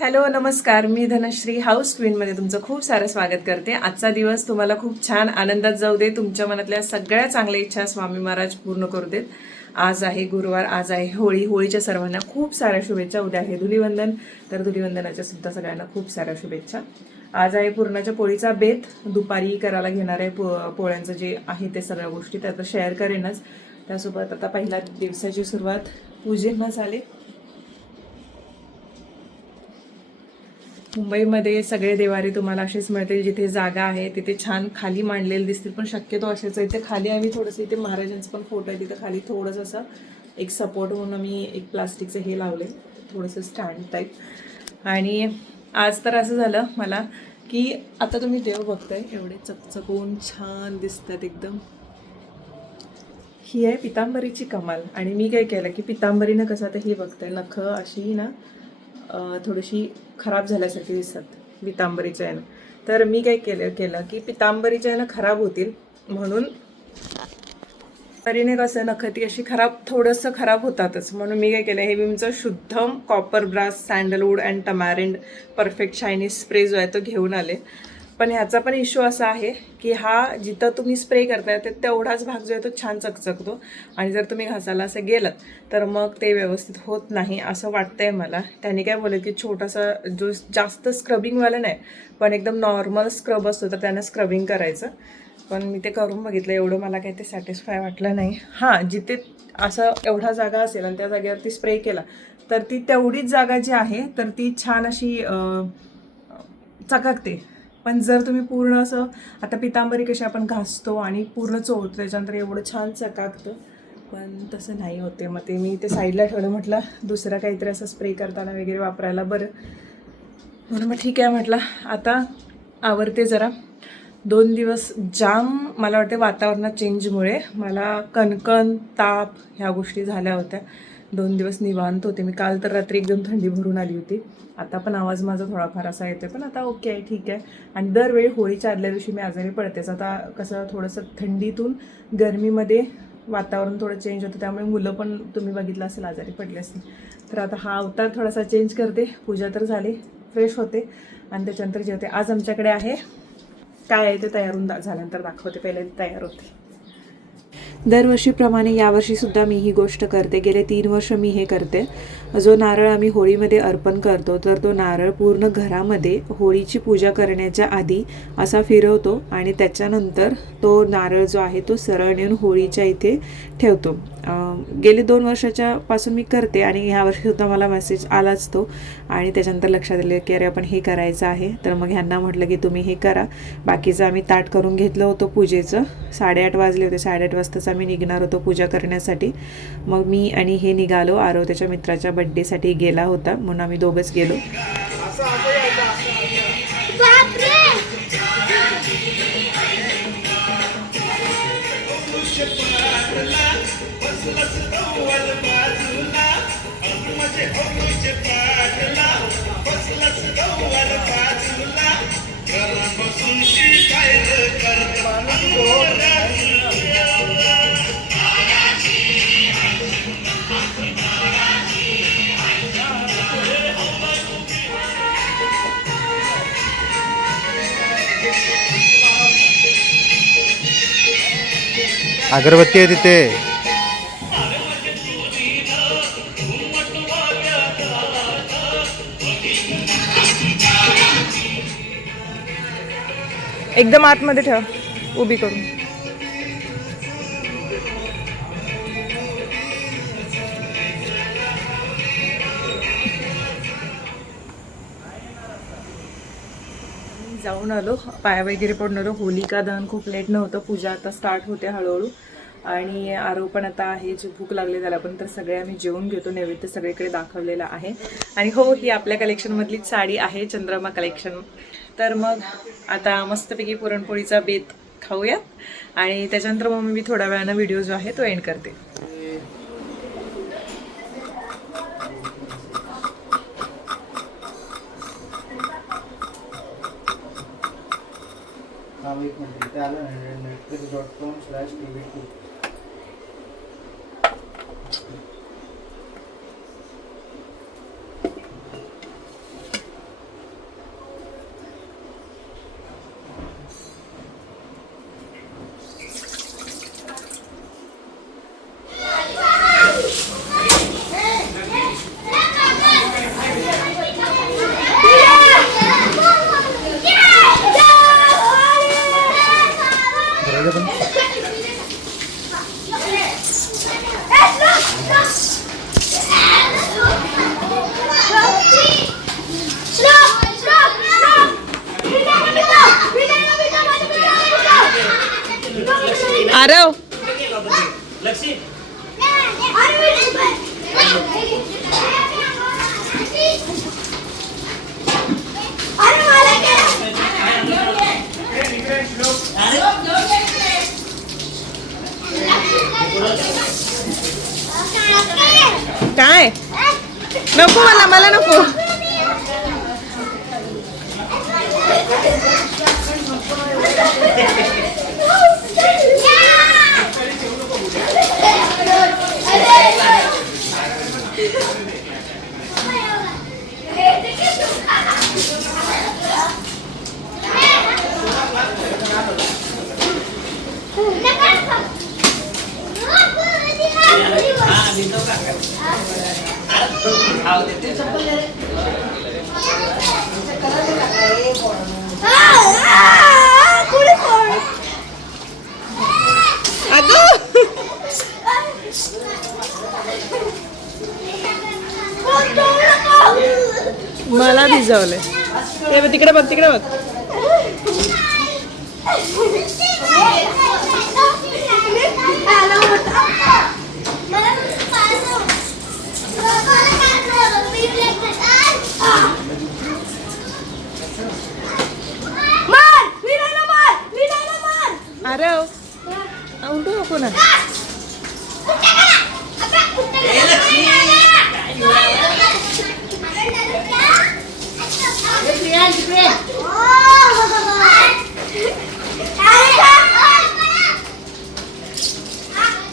Hello नमस्कार. मी Dhanashree house क्वीनमध्ये तुमचं खूप सारं स्वागत करते. आजचा दिवस तुम्हाला खूप छान आनंदात जाऊ दे. तुमच्या मनातल्या सगळ्या चांगल्या इच्छा स्वामी महाराज पूर्ण करू देत. आज आहे गुरुवार आज आहे होळी. होळीच्या सर्वांना खूप साऱ्या शुभेच्छा. उद्या आहे धुलीवंदन. तर धुलीवंदनाच्या सुद्धा सगळ्यांना खूप साऱ्या शुभेच्छा. आज आहे पूर्णाच्या पोळीचा बेत. दुपारी करायला घेणार आहे पो पोळ्यांचं जे आहे ते सगळ्या गोष्टी. त्यात शेअर करेनच. त्यासोबत आता पहिल्या दिवसाची सुरुवात पूजेनं झाली मुंबईमध्ये सगळे देवारे तुम्हाला असेच मिळतील जिथे जागा आहे तिथे छान खाली मांडलेले दिसतील. पण शक्यतो असेच आहे इथे खाली आम्ही थोडंसं इथे महाराजांचं पण फोटो आहे तिथं खाली थोडंसं असं एक सपोर्ट म्हणून आम्ही एक प्लास्टिकचं हे लावले थोडंसं स्टँड टाईप आणि आज तर असं झालं मला की आता तुम्ही देव बघताय एवढे चकचकून छान दिसतात एकदम. ही आहे पितांबरीची कमाल. आणि मी काय केलं की पितांबरीनं कसं आता ही बघताय नखं अशी ना थोडीशी खराब झाल्यासारखी दिसतात पितांबरीच्या यानं. तर मी काय केलं केलं की पितांबरीच्या यानं खराब होतील म्हणून तरीने कसं नखं ती अशी खराब थोडंसं खराब होतातच. म्हणून मी काय केलं हे विमचं शुद्धम copper brass sandalwood and tamarind perfect shiny spray जो आहे तो घेऊन आले. पण ह्याचा पण इश्यू असा आहे की हा जिथं तुम्ही स्प्रे करताय ते तेवढाच भाग जो आहे तो छान चकचकतो. आणि जर तुम्ही घासायला असं गेलात तर मग ते व्यवस्थित होत नाही असं वाटतंय मला. त्यांनी काय बोललं की छोटासा जो जास्त स्क्रबिंगवाला नाही पण एकदम नॉर्मल स्क्रब असतो तर त्यानं स्क्रबिंग करायचं. पण मी ते करून बघितलं एवढं मला काही ते सॅटिस्फाय वाटलं नाही. हां जिथे असं एवढा जागा असेल आणि त्या जागेवरती स्प्रे केला तर ती तेवढीच जागा जी आहे तर ती छान अशी चकाकते. पण जर तुम्ही पूर्ण असं आता पितांबरी कशी आपण घासतो आणि पूर्ण चोळतो त्याच्यानंतर एवढं छान चकाकतं. पण तसं नाही होते मग ते मी ते साईडला ठेवलं म्हटलं दुसरा काहीतरी असं स्प्रे करताना वगैरे वापरायला बरं. म्हणून मग ठीक आहे म्हटलं आता आवरते जरा. दोन दिवस जाम मला वाटते वातावरणात चेंजमुळे मला कणकण ताप ह्या गोष्टी झाल्या होत्या. दोन दिवस निवांत होते. मी काल तर रात्री एकदम थंडी भरून आली होती. आता पण आवाज माझा थोडाफार असा येतोय. पण आता ओके आहे ठीक आहे. आणि दरवेळी होळीच्या आदल्या दिवशी मी आजारी पडतेच. आता कसं थोडंसं थंडीतून गरमीमध्ये वातावरण थोडं चेंज होतं. त्यामुळे मुलं पण तुम्ही बघितलं असेल आजारी पडले असतील. तर आता हा अवतार थोडासा चेंज करते. पूजा तर झाली फ्रेश होते. आणि त्याच्यानंतर जेवते. आज आमच्याकडे आहे काय आहे ते तयार होऊन दा झाल्यानंतर दाखवते. पहिले तयार होते. दरवर्षीप्रमाणे यावर्षी सुद्धा मी ही गोष्ट करते. गेले तीन वर्ष मी हे करते. जो नारळ आम्ही होळीमध्ये अर्पण करतो तर तो नारळ पूर्ण घरामध्ये होळीची पूजा करण्याच्या आधी असा फिरवतो आणि त्याच्यानंतर तो नारळ जो आहे तो सरळ नेऊन होळीच्या इथे ठेवतो. गेली दोन वर्षाच्या पासून मी करते आणि ह्या वर्षीसुद्धा मला मेसेज आलाच तो आणि त्याच्यानंतर लक्षात आलं की अरे आपण हे करायचं आहे. तर मग ह्यांना म्हटलं की तुम्ही हे करा. बाकीचं आम्ही ताट करून घेतलं होतं पूजेचं. साडेआठ वाजले होते. साडेआठ वाजताच आम्ही निघणार होतो पूजा करण्यासाठी. मग मी आणि हे निघालो. आरो त्याच्या मित्राच्या बड्डेसाठी गेला होता. म्हणून आम्ही दोघंच गेलो. अगरबत्ती आहे तिथे. एकदम आतमध्ये ठेव. उभी करून. जाऊन आलो. पाया वगैरे पडून आलो. होलिका दहन खूप लेट नव्हतं. पूजा आता स्टार्ट होते हळूहळू. आणि आरो पण आता आहे. जे भूक लागली त्याला पण. तर सगळे आम्ही जेवून घेतो. नैवेद्य सगळीकडे दाखवलेला आहे. आणि हो ही आपल्या कलेक्शनमधलीच साडी आहे. चंद्रमा कलेक्शन तर मग आता मस्तपैकी पुरणपोळीचा बेत खाऊयात. आणि त्याच्यानंतर मग मी थोड्या वेळानं व्हिडिओ जो आहे तो एंड करते. Now we can detail and netflix.com slash tv2. नको मला मला नको मला भिजवलंय. ते तिकडे बघ तिकडे बघ.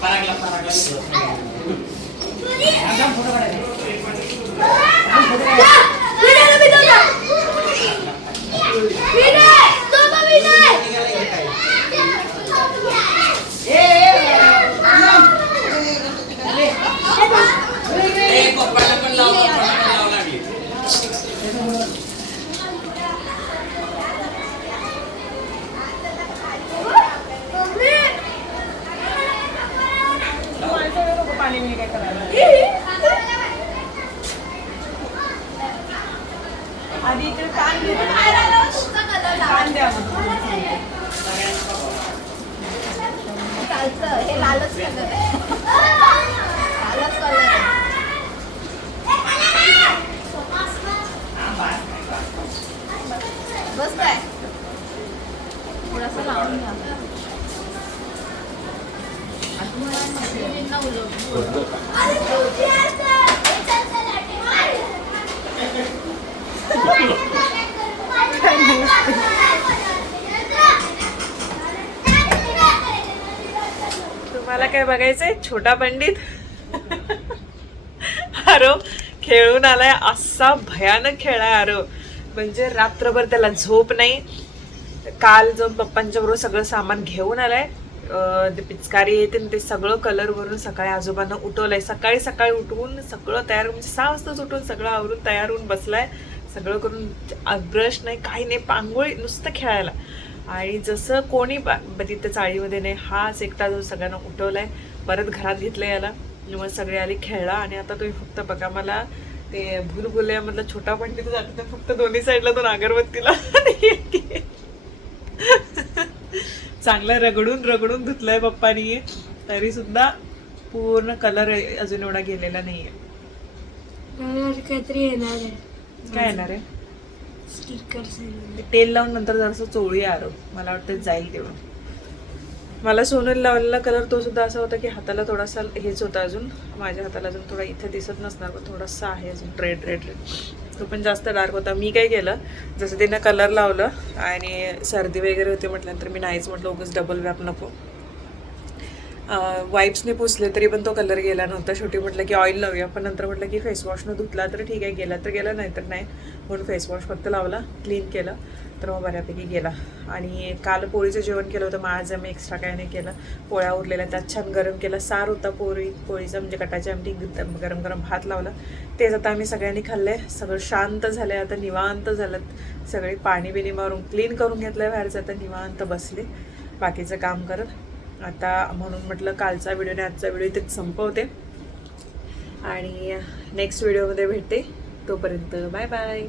Para que la para que la. तुम्हाला काय बघायचंय? छोटा पंडित. आरो खेळून आलाय असा भयानक खेळाय आरो. म्हणजे रात्रभर त्याला झोप नाही. काल जाऊन पप्पांच्या बरोबर सगळं सामान घेऊन आलाय ते पिचकारी येते ते सगळं कलर वरून सकाळी आजोबांना उठवलंय. सकाळी सकाळी उठवून सगळं तयार म्हणजे सहा वाजताच उठून सगळं आवरून तयार होऊन बसलाय. सगळं करून ब्रश नाही काही नाही पांगोळी नुसतं खेळायला. आणि जसं कोणी बा- म्हणजे ब- तिथं चाळीमध्ये नाही हाच एकटा जो सगळ्यांना उठवलाय परत घरात घेतलं याला. मग सगळे आले खेळला आणि आता तुम्ही फक्त बघा मला ते भूलभुल्यामधला छोटा पंडित जातो ते फक्त दोन्ही साईडला दोन अगरबत्तीला चांगलं रगडून रगडून धुतलंय पप्पानी. तरी सुद्धा पूर्ण कलर अजून एवढा गेलेला नाहीये. काहीतरी येणार आहे. काय येणार आहे? स्टिकर्स तेल लावून नंतर जरासं चोळी आरो. मला वाटतं जाईल तेवढं मला सोनल लावलेला कलर तो सुद्धा असा होता की हाताला थोडासा हेच होता अजून. माझ्या हाताला अजून थोडा इथे दिसत नसणार पण थोडासा आहे अजून. रेड रेड रेड तो पण जास्त डार्क होता. मी काय केलं जसं तिनं कलर लावलं आणि सर्दी वगैरे होती म्हटल्यानंतर मी नाहीच म्हटलं उगाच डबल व्याप नको. वाईप्सने पुसले तरी पण तो कलर गेला नव्हता. शेवटी म्हटलं की ऑइल लावूया. पण नंतर म्हटलं की फेसवॉशनं धुतला तर ठीक आहे गेला तर गेला नाही तर नाही. म्हणून फेसवॉश फक्त लावला क्लीन केलं. तर मग बऱ्यापैकी गेला. आणि काल पोळीचं जेवण केलं होतं आज आम्ही एक्स्ट्रा काय नाही केलं. पोळ्या उरलेल्या त्यात छान गरम केला. सार होता पोळी पोळीचा म्हणजे कटाची आमटी ग- गरम गरम भात लावला. तेच आता आम्ही सगळ्यांनी खाल्ले सगळं शांत झालं आता निवांत झालं. सगळी पाणी बिणी मारून क्लीन करून घेतलं बाहेरचं. आता निवांत बसले. बाकीचं काम करत. आता म्हणून म्हटलं कालचा व्हिडिओ आणि आजचा व्हिडिओ इथे संपवते. आणि नेक्स्ट व्हिडिओमध्ये भेटते. तोपर्यंत बाय बाय